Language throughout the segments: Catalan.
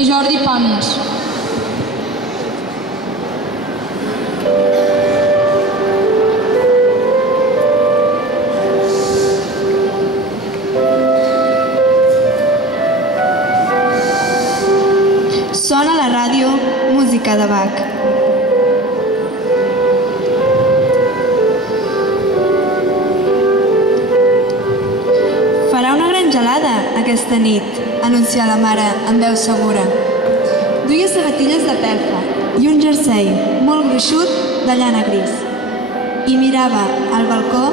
de Jordi Pàmies. Sona a la ràdio música de Bach. Farà una gran gelada aquesta nit, anuncià la mare amb veu segura. Duia sabatilles de pelfa i un jersei molt gruixut de llana gris i mirava al balcó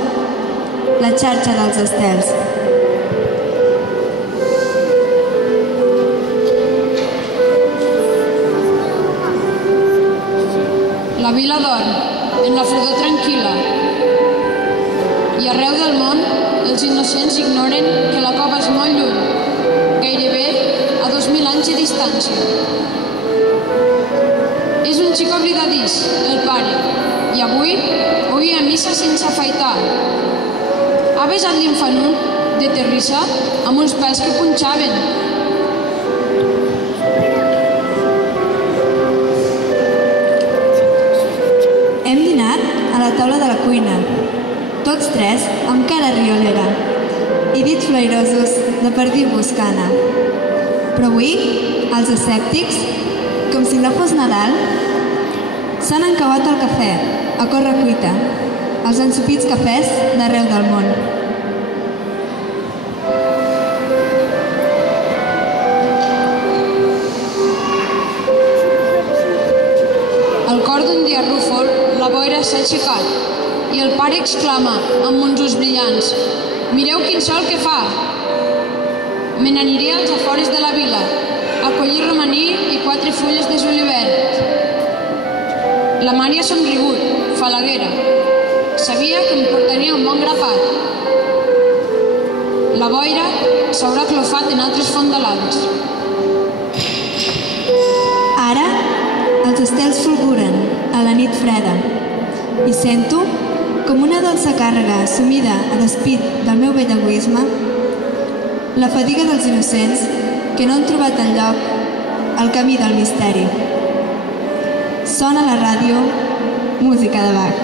la xarxa dels estels. La vila dorm, en la fredor tranquil·la, i arreu del món els innocents ignoren que la cova és molt lluny, gairebé a 2.000 anys de distància. És un xic oblidadís, el pare, i avui oïa missa sense afaitar. Ha besat l'infant de terrissa amb uns pèls que punxaven. Hem dinat a la taula de la cuina, tots tres amb cara riolera i dits flairosos de perdir buscana. Però avui, els escèptics, com si no fos Nadal, s'han encauat al cafè, a corre-cuita, els ensopits cafès d'arreu del món. Al cor d'un dia rúfol, la boira s'ha aixecat i el pare exclama amb uns ulls brillants: «Mireu quin sol que fa!» Me n'aniré als afores de la vila, a collir romaní i 4 fulles de julivert. La Mària ha somrigut, falaguera. Sabia que em portaria un bon grapat. La boira s'haurà clofat en altres fondalades. Ara, els estels fulguren a la nit freda i sento com una dolça càrrega sumida a despit del meu vell egoisme la fadiga dels innocents que no han trobat enlloc el camí del misteri. Sona a la ràdio música de Bach.